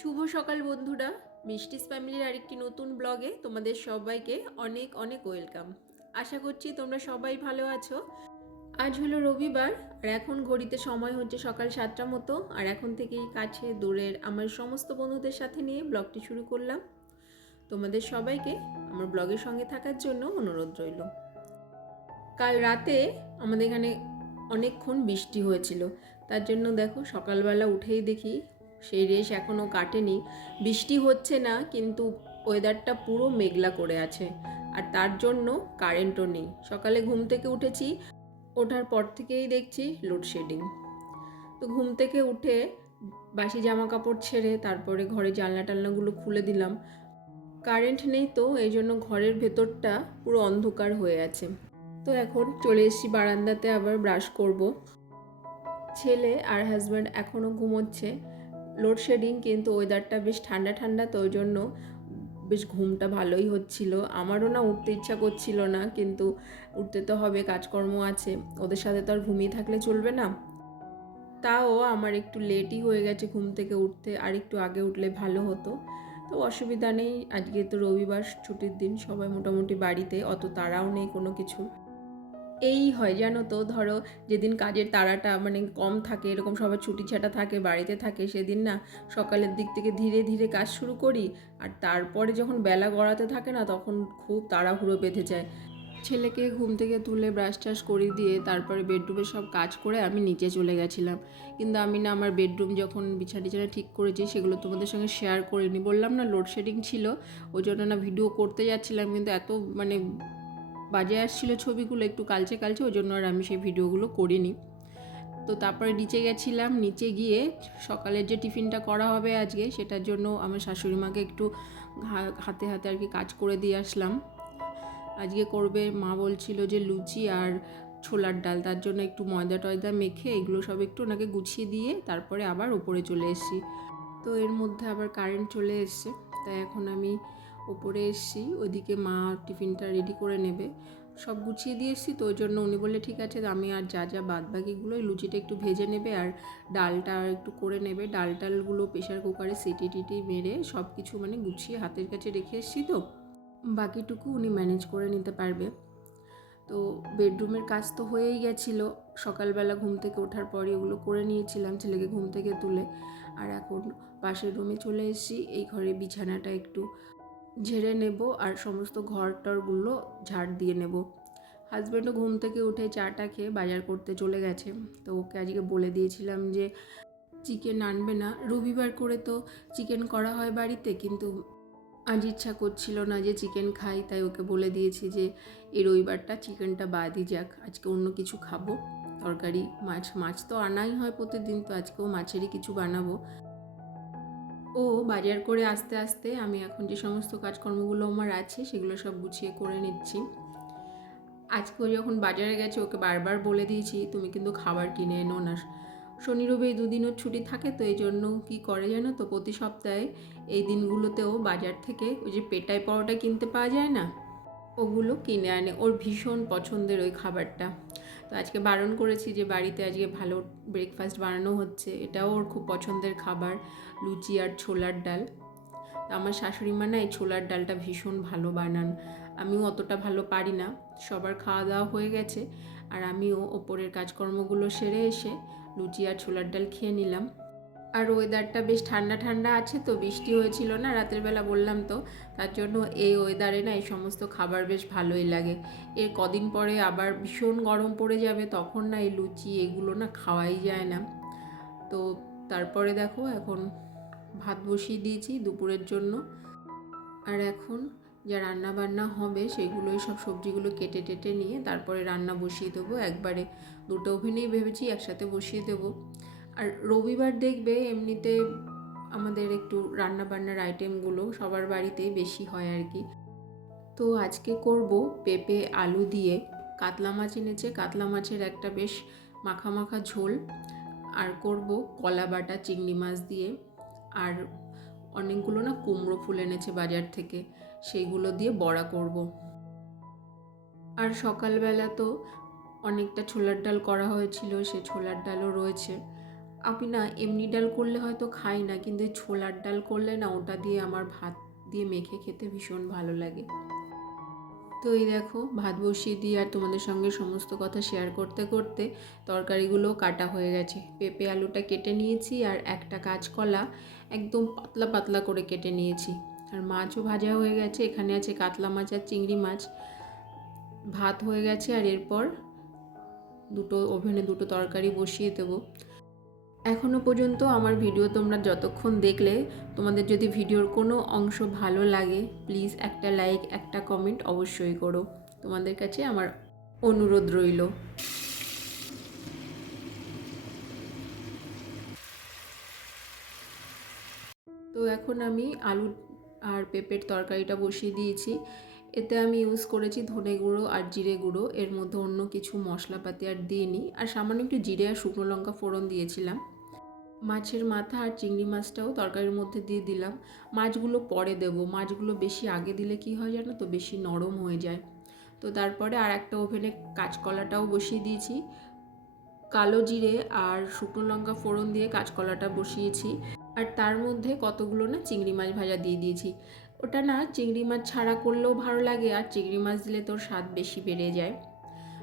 শুভ সকাল বন্ধুরা। মিষ্টিস ফ্যামিলির আরেকটি নতুন ব্লগে তোমাদের সবাইকে অনেক অনেক ওয়েলকাম। আশা করছি তোমরা সবাই ভালো আছো। আজ হলো রবিবার আর এখন ঘড়িতে সময় হচ্ছে সকাল সাতটা মতো। আর এখন থেকেই কাছে দূরের আমার সমস্ত বন্ধুদের সাথে নিয়ে ব্লগটি শুরু করলাম। তোমাদের সবাইকে আমার ব্লগের সঙ্গে থাকার জন্য অনুরোধ রইল। কাল রাতে আমাদের এখানে অনেকক্ষণ বৃষ্টি হয়েছিল। তার জন্য দেখো সকালবেলা উঠেই দেখি সেই রেশ এখনও কাটেনি। বৃষ্টি হচ্ছে না, কিন্তু ওয়েদারটা পুরো মেঘলা করে আছে। আর তার জন্য কারেন্টও নেই। সকালে ঘুম থেকে উঠেছি, ওঠার পর থেকেই দেখছি লোডশেডিং তো ঘুম থেকে উঠে বাসি জামা কাপড় ছেড়ে তারপরে ঘরে জানলা টালনাগুলো খুলে দিলাম। কারেন্ট নেই তো, এই জন্য ঘরের ভেতরটা পুরো অন্ধকার হয়ে আছে। তো এখন চলে এসেছি বারান্দাতে, আবার ব্রাশ করব। ছেলে আর হাজব্যান্ড এখনও ঘুমোচ্ছে। লোডশেডিং, কিন্তু ওয়েদারটা বেশ ঠান্ডা ঠান্ডা, তো ওই জন্য বেশ ঘুমটা ভালোই হচ্ছিল। আমারও না উঠতে ইচ্ছা করছিল না, কিন্তু উঠতে তো হবে, কাজকর্ম আছে। ওদের সাথে তো আর ঘুমিয়ে থাকলে চলবে না। তাও আমার একটু লেটই হয়ে গেছে ঘুম থেকে উঠতে, আর একটু আগে উঠলে ভালো হতো। তো অসুবিধা নেই, আজকে তো রবিবার, ছুটির দিন, সবাই মোটামুটি বাড়িতে, অত তাড়াও নেই কোনো কিছু। এই হয় জানো তো? ধরো যেদিন কাজের তাড়াটা মানে কম থাকে, এরকম সবার ছুটি ছাটা থাকে, বাড়িতে থাকে, সেদিন না সকালের দিক থেকে ধীরে ধীরে কাজ শুরু করি। আর তারপরে যখন বেলা গড়াতে থাকে না, তখন খুব তাড়াহুড়ো বেঁধে যায়। ছেলেকে ঘুম থেকে তুলে ব্রাশ টাশ করে দিয়ে তারপরে বেডরুমে সব কাজ করে আমি নিচে চলে গেছিলাম। কিন্তু আমি না আমার বেডরুম যখন বিছানা টিছানা ঠিক করেছি, সেগুলো তোমাদের সঙ্গে শেয়ার করিনি। বললাম না লোডশেডিং ছিল, ওই জন্য না ভিডিও করতে যাচ্ছিলাম, কিন্তু এত মানে বাজে আসছিল ছবিগুলো একটু কালচে কালচে, ওই জন্য আর আমি সেই ভিডিওগুলো করিনি। তো তারপরে নিচে গেছিলাম, নিচে গিয়ে সকালের যে টিফিনটা করা হবে আজকে, সেটার জন্য আমার শাশুড়ি মাকে একটু হাতে হাতে আর কি কাজ করে দিয়ে আসলাম। আজকে করবে, মা বলছিল যে লুচি আর ছোলার ডাল, তার জন্য একটু ময়দা টয়দা মেখে এগুলো সব একটু ওনাকে গুছিয়ে দিয়ে তারপরে আবার ওপরে চলে এসেছি। তো এর মধ্যে আবার কারেন্ট চলে এসছে, তাই এখন আমি ওপরে এসছি, ওইদিকে মা টিফিনটা রেডি করে নেবে। সব গুছিয়ে দিয়ে এসছি, তো ওই জন্য উনি বললে, ঠিক আছে আমি আর যা যা বাদ বাকিগুলো লুচিটা একটু ভেজে নেবে আর ডালটা একটু করে নেবে। ডাল টালগুলো প্রেশার কুকারে সিটি টিটি মেরে সব কিছু মানে গুছিয়ে হাতের কাছে রেখে এসছি তো। বাকিটুকু উনি ম্যানেজ করে নিতে পারবে। তো বেডরুমের কাজ তো হয়েই গেছিল। সকালবেলা ঘুম থেকে ওঠার পরই ওগুলো করে নিয়েছিলাম ছেলেকে ঘুম থেকে তুলে। আর এখন পাশের রুমে চলে এসেছি, এই ঘরে বিছানাটা একটু ঝেড়ে নেব আর সমস্ত ঘর টরগুলো ঝাড় দিয়ে নেব। হাজব্যান্ডও ঘুম থেকে উঠে চাটা খেয়ে বাজার করতে চলে গেছে। তো ওকে আজকে বলে দিয়েছিলাম যে, চিকেন আনবে না। রবিবার করে তো চিকেন করা হয় বাড়িতে, কিন্তু আজ ইচ্ছা করছিল না যে চিকেন খাই। তাই ওকে বলে দিয়েছি যে, এই রবিবারটা চিকেনটা বাদই যাক। আজকে অন্য কিছু খাব। তরকারি, মাছ মাছ তো আনাই হয় প্রতিদিন। তো আজকেও মাছেরই কিছু বানাবো। ও বাজার করে আস্তে আস্তে আমি এখন যে সমস্ত কাজকর্মগুলো আমার আছে, সেগুলো সব গুছিয়ে করে নিচ্ছি। আজকে যখন বাজারে গেছে, ওকে বারবার বলে দিয়েছি, তুমি কিন্তু খাবার কিনে এনো না। শনি রবি এই দুদিনও ছুটি থাকে, তো এই জন্য কী করে জানো তো, প্রতি সপ্তাহে এই দিনগুলোতেও বাজার থেকে ওই যে পেটাই পরোটা কিনতে পাওয়া যায় না, ওগুলো কিনে আনে। ওর ভীষণ পছন্দের ওই খাবারটা। তো আজকে বারণ করেছি যে বাড়িতে আজকে ভালো ব্রেকফাস্ট বানানো হচ্ছে। এটাও ওর খুব পছন্দের খাবার, লুচি আর ছোলার ডাল। তো আমার শাশুড়ি মা না এই ছোলার ডালটা ভীষণ ভালো বানান। আমিও অতটা ভালো পারি না। সবার খাওয়া দাওয়া হয়ে গেছে আর আমিও ওপরের কাজকর্মগুলো সেরে এসে লুচি আর ছোলার ডাল খেয়ে নিলাম। আর ওয়েদারটা বেশ ঠান্ডা ঠান্ডা আছে তো, বৃষ্টি হয়েছিল না, রাতের বেলা বললাম তো। তার জন্য এই ওয়েদারে না এই সমস্ত খাবার বেশ ভালোই লাগে। এর কদিন পরে আবার ভীষণ গরম পড়ে যাবে, তখন না এই লুচি এগুলো না খাওয়াই যায় না। তো তারপরে দেখো এখন ভাত বসিয়ে দিয়েছি দুপুরের জন্য। আর এখন যা রান্না বান্না হবে সেগুলোই সব সবজিগুলো কেটে টেটে নিয়ে তারপরে রান্না বসিয়ে দেবো। একবারে দুটো ওভেনেই ভেবেছি একসাথে বসিয়ে দেবো। আর রবিবার দেখবে এমনিতে আমাদের একটু রান্না বান্নার আইটেমগুলো সবার বাড়িতেই বেশি হয় আর কি। তো আজকে করব পেঁপে, আলু দিয়ে। কাতলা মাছ এনেছে। কাতলা মাছের একটা বেশ মাখা মাখা ঝোল। আর করব কলা বাটা, চিংড়ি মাছ দিয়ে। আর অনেকগুলো না কুমড়ো ফুল এনেছে বাজার থেকে। সেইগুলো দিয়ে বড়া করব। আর সকালবেলা তো অনেকটা ছোলার ডাল করা হয়েছিল। সে ছোলার ডালও রয়েছে। আমি না এমনি ডাল করলে হয়তো খাই না, কিন্তু ছোলার ডাল করলে না ওটা দিয়ে আমার ভাত দিয়ে মেখে খেতে ভীষণ ভালো লাগে। তো এই দেখো, ভাত বসিয়ে দিয়ে আর তোমাদের সঙ্গে সমস্ত কথা শেয়ার করতে করতে তরকারিগুলো কাটা হয়ে গেছে। পেঁপে, আলুটা কেটে নিয়েছি আর একটা কাঁচকলা একদম পাতলা পাতলা করে কেটে নিয়েছি। আর মাছও ভাজা হয়ে গেছে, এখানে আছে কাতলা মাছ আর চিংড়ি মাছ। ভাত হয়ে গেছে আর এরপর দুটো ওভেনে দুটো তরকারি বসিয়ে দেবো। এখনও পর্যন্ত আমার ভিডিও তোমরা যতক্ষণ দেখলে, তোমাদের যদি ভিডিওর কোনো অংশ ভালো লাগে প্লিজ একটা লাইক একটা কমেন্ট অবশ্যই করো। তোমাদের কাছে আমার অনুরোধ রইল। তো এখন আমি আলু আর পেঁপের তরকারিটা বসিয়ে দিয়েছি। এতে আমি ইউজ করেছি ধনে গুঁড়ো আর জিরে গুঁড়ো। এর মধ্যে অন্য কিছু মশলাপাতি আর দিইনি। আর সামান্য একটু জিরে আর শুকনো লঙ্কা ফোড়ন দিয়েছিলাম। মাছের মাথা আর চিংড়ি মাছটাও তরকারির মধ্যে দিয়ে দিলাম। মাছগুলো পরে দেব। মাছগুলো বেশি আগে দিলে কি হয় জানো তো? বেশি নরম হয়ে যায়। তো তারপরে আর একটা ওভেনে কাঁচকলাটাও বসিয়ে দিয়েছি। কালো জিরে আর শুকনো লঙ্কা ফোড়ন দিয়ে কাঁচকলাটা বসিয়েছি। আর তার মধ্যে কতগুলো না চিংড়ি মাছ ভাজা দিয়ে দিয়েছি। ওটা না চিংড়ি মাছ ছাড়া করলেও ভালো লাগে আর চিংড়ি মাছ দিলে তোর স্বাদ বেশি বেড়ে যায়।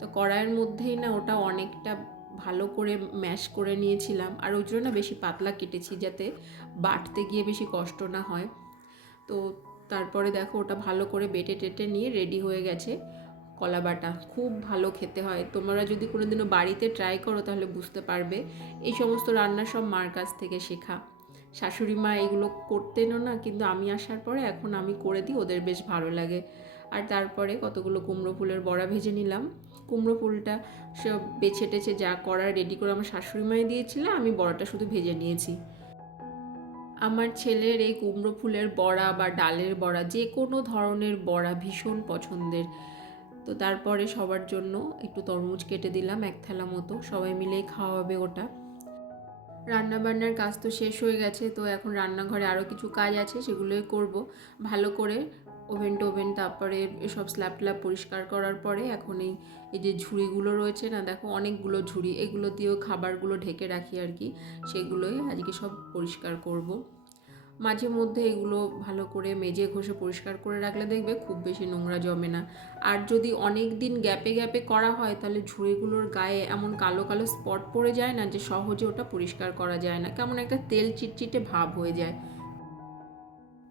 তো কড়াইয়ের মধ্যেই না ওটা অনেকটা ভালো করে ম্যাশ করে নিয়েছিলাম আর ওই জন্য না বেশি পাতলা কেটেছি যাতে বাটতে গিয়ে বেশি কষ্ট না হয়। তো তারপরে দেখো ওটা ভালো করে বেটে টেটে নিয়ে রেডি হয়ে গেছে কলা বাটা। খুব ভালো খেতে হয়। তোমরা যদি কোনোদিনও বাড়িতে ট্রাই করো তাহলে বুঝতে পারবে। এই সমস্ত রান্না সব মার কাছ থেকে শেখা। শাশুড়ি মা এগুলো করতেনও না, কিন্তু আমি আসার পরে এখন আমি করে দিই, ওদের বেশ ভালো লাগে। আর তারপরে কতগুলো কুমড়ো ফুলের বড়া ভেজে নিলাম। কুমড়ো ফুলটা সব বেছে টেছে যা করার রেডি করে আমার শাশুড়ি মায়ে দিয়েছিল, আমি বড়াটা শুধু ভেজে নিয়েছি। আমার ছেলের এই কুমড়ো ফুলের বড়া বা ডালের বড়া, যে কোনো ধরনের বড়া ভীষণ পছন্দের। তো তারপরে সবার জন্য একটু তরমুজ কেটে দিলাম, এক থালা মতো, সবাই মিলেই খাওয়া হবে ওটা। রান্না বান্নার কাজ তো শেষ হয়ে গেছে, তো এখন রান্নাঘরে আরও কিছু কাজ আছে, সেগুলোই করব ভালো করে ওভেন টোভেন, তারপরে এসব স্ল্যাব ট্ল্যাব পরিষ্কার করার পরে এখন এই এই যে ঝুড়িগুলো রয়েছে না, দেখো অনেকগুলো ঝুড়ি, এগুলো দিয়েও খাবারগুলো ঢেকে রাখি আর কি, সেগুলোই আজকে সব পরিষ্কার করব। মাঝে মধ্যে এগুলো ভালো করে মেজে ঘষে পরিষ্কার করে রাখলে দেখবে খুব বেশি নোংরা জমে না। আর যদি অনেক দিন গ্যাপে গ্যাপে করা হয়, তাহলে ঝুড়িগুলোর গায়ে এমন কালো কালো স্পট পড়ে যায় না যে সহজে ওটা পরিষ্কার করা যায় না। কেমন একটা তেল চিটচিটে ভাব হয়ে যায়।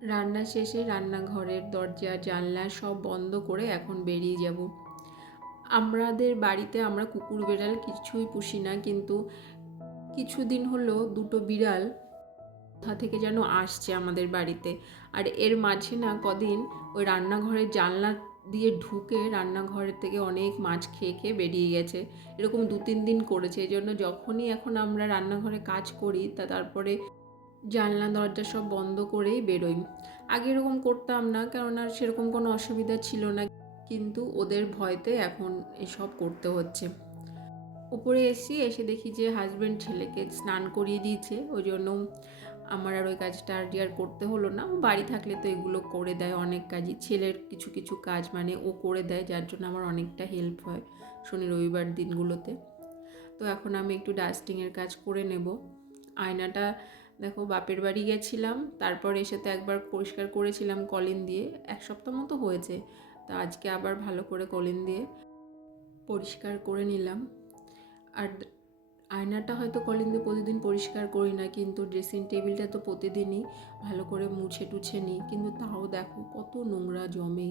রান্না শেষে রান্নাঘরের দরজা, জানলা সব বন্ধ করে এখন বেরিয়ে যাব। আমাদের বাড়িতে আমরা কুকুর, বিড়াল কিছুই পুষি না, কিন্তু কিছুদিন হলো দুটো বিড়াল কোথা থেকে যেন আসছে আমাদের বাড়িতে। আর এর মাঝে না কদিন ওই রান্নাঘরের জানলা দিয়ে ঢুকে রান্নাঘরের থেকে অনেক মাছ খেয়ে খেয়ে বেরিয়ে গেছে। এরকম দু তিন দিন করেছে। এই জন্য যখনই এখন আমরা রান্নাঘরে কাজ করি, তা তারপরে জানলা, দরজা সব বন্ধ করেই বেরোই। আগে এরকম করতাম না কেননা সেরকম কোনো অসুবিধা ছিল না। কিন্তু ওদের ভয়তে এখন এসব করতে হচ্ছে। উপরে এসি, এসে দেখি যে হাজব্যান্ড ছেলেকে স্নান করিয়ে দিয়েছে। ওই জন্য আমার আর ওই কাজটা আর আর করতে হলো না। ও বাড়ি থাকলে তো এগুলো করে দেয় অনেক কাজই। ছেলের কিছু কিছু কাজ মানে ও করে দেয়, যার জন্য আমার অনেকটা হেল্প হয় শনি রবিবার দিনগুলোতে। তো এখন আমি একটু ডাস্টিংয়ের কাজ করে নেব। আয়নাটা দেখো বাপের বাড়ি গেছিলাম, তারপর এসে তো একবার পরিষ্কার করেছিলাম কলিন দিয়ে। এক সপ্তাহ মতো হয়েছে, তা আজকে আবার ভালো করে কলিন দিয়ে পরিষ্কার করে নিলাম। আর আয়নাটা হয়তো কলিন দিয়ে প্রতিদিন পরিষ্কার করি না, কিন্তু ড্রেসিং টেবিলটা তো প্রতিদিনই ভালো করে মুছে টুছে নিই। কিন্তু তাও দেখো কত নোংরা জমে।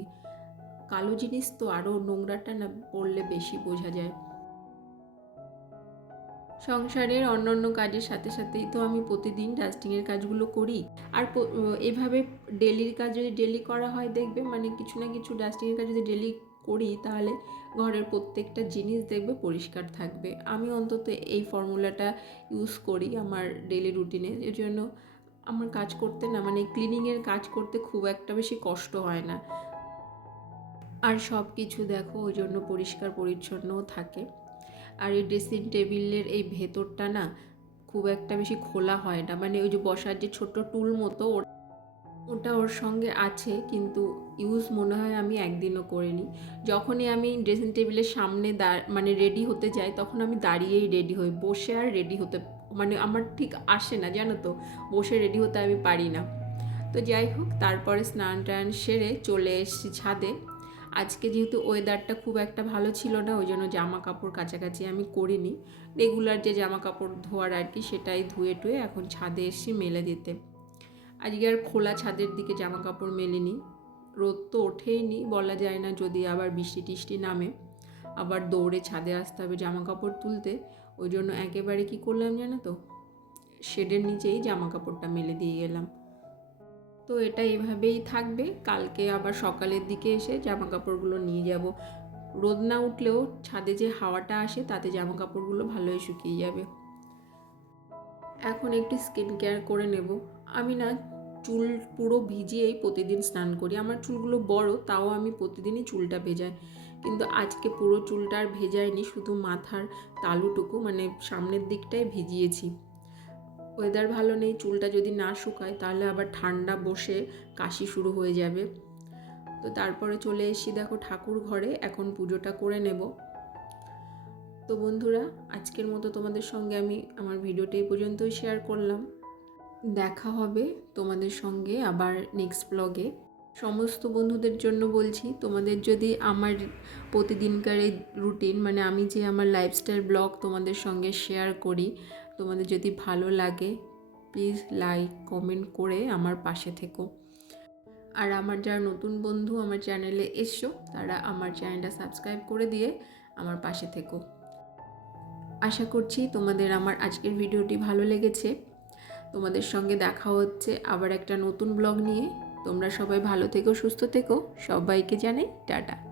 কালো জিনিস তো আরও নোংরাটা না পড়লে বেশি বোঝা যায়। সংসারের অন্য অন্য কাজের সাথে সাথেই তো আমি প্রতিদিন ডাস্টিংয়ের কাজগুলো করি। আর এভাবে ডেলির কাজ যদি ডেলি করা হয় দেখবে মানে কিছু না কিছু ডাস্টিংয়ের কাজ যদি ডেলি করি, তাহলে ঘরের প্রত্যেকটা জিনিস দেখবে পরিষ্কার থাকবে। আমি অন্তত এই ফর্মুলাটা ইউজ করি আমার ডেলি রুটিনে এর জন্য আমার কাজ করতে না মানে ক্লিনিংয়ের কাজ করতে খুব একটা বেশি কষ্ট হয় না। আর সব কিছু দেখো, ওই জন্য পরিষ্কার পরিচ্ছন্নও থাকে। আর এই ড্রেসিং টেবিলের এই ভেতরটা না, খুব একটা বেশি খোলা হয় না। মানে ওই যে বসার যে ছোট্ট টুল মতো, ওটা ওর সঙ্গে আছে, কিন্তু ইউজ মনে হয় আমি একদিনও করিনি। যখনই আমি ড্রেসিং টেবিলের সামনে মানে রেডি হতে যাই, তখন আমি দাঁড়িয়েই রেডি হই। বসে আর রেডি হতে মানে আমার ঠিক আসে না, জানো তো? বসে রেডি হতে আমি পারি না। তো যাই হোক, তারপরে স্নান টান সেরে চলে এসেছি ছাদে। আজকে যেহেতু ওয়েদারটা খুব একটা ভালো ছিল না, ওই জন্য জামা কাপড় কাছাকাছি আমি করিনি। রেগুলার যে জামা কাপড় ধোয়ার আর কি, সেটাই ধুয়ে টুয়ে এখন ছাদে এসেছি মেলে দিতে। আজকে আর খোলা ছাদের দিকে জামা কাপড় মেলিনি। রোদ তো ওঠেইনি, বলা যায় না যদি আবার বৃষ্টি টিষ্টি নামে। আবার দৌড়ে ছাদে আসতে হবে জামা কাপড় তুলতে, ওই জন্য একেবারে কি করলাম জানো তো? শেডের নিচেই জামা কাপড়টা মেলে দিয়ে গেলাম। তো এটা এভাবেই থাকবে, কালকে আবার সকালের দিকে এসে জামা কাপড়গুলো নিয়ে যাব। রোদ না উঠলেও ছাদে যে হাওয়াটা আসে, তাতে জামা কাপড়গুলো ভালোই শুকিয়ে যাবে। এখন একটু স্কিন কেয়ার করে নেব। আমি না চুল পুরো ভিজিয়েই প্রতিদিন স্নান করি। আমার চুলগুলো বড়, তাও আমি প্রতিদিনই চুলটা ভেজাই। কিন্তু আজকে পুরো চুলটা আর ভেজাইনি, শুধু মাথার তালুটুকু মানে সামনের দিকটাই ভিজিয়েছি। ওয়েদার ভালো নেই, চুলটা যদি না শুকায়, তাহলে আবার ঠান্ডা বসে কাশি শুরু হয়ে যাবে। তো তারপরে চলে এসেছি দেখো ঠাকুর ঘরে, এখন পুজোটা করে নেব। তো বন্ধুরা, আজকের মতো তোমাদের সঙ্গে আমি আমার ভিডিওটা এই পর্যন্তই শেয়ার করলাম। দেখা হবে তোমাদের সঙ্গে আবার নেক্সট ব্লগে সমস্ত বন্ধুদের জন্য বলছি, তোমাদের যদি আমার প্রতিদিনকার এই রুটিন মানে আমি যে আমার লাইফস্টাইল ব্লগ তোমাদের সঙ্গে শেয়ার করি, তোমাদের যদি ভালো লাগে প্লিজ লাইক কমেন্ট করে আমার পাশে থেকো। আর আমার যারা নতুন বন্ধু আমার চ্যানেলে এসছো, তারা আমার চ্যানেলটা সাবস্ক্রাইব করে দিয়ে আমার পাশে থেকো। আশা করছি তোমাদের আমার আজকের ভিডিওটি ভালো লেগেছে। তোমাদের সঙ্গে দেখা হচ্ছে আবার একটা নতুন ব্লগ নিয়ে। তোমরা সবাই ভালো থেকো, সুস্থ থেকো। সবাইকে জানাই টাটা।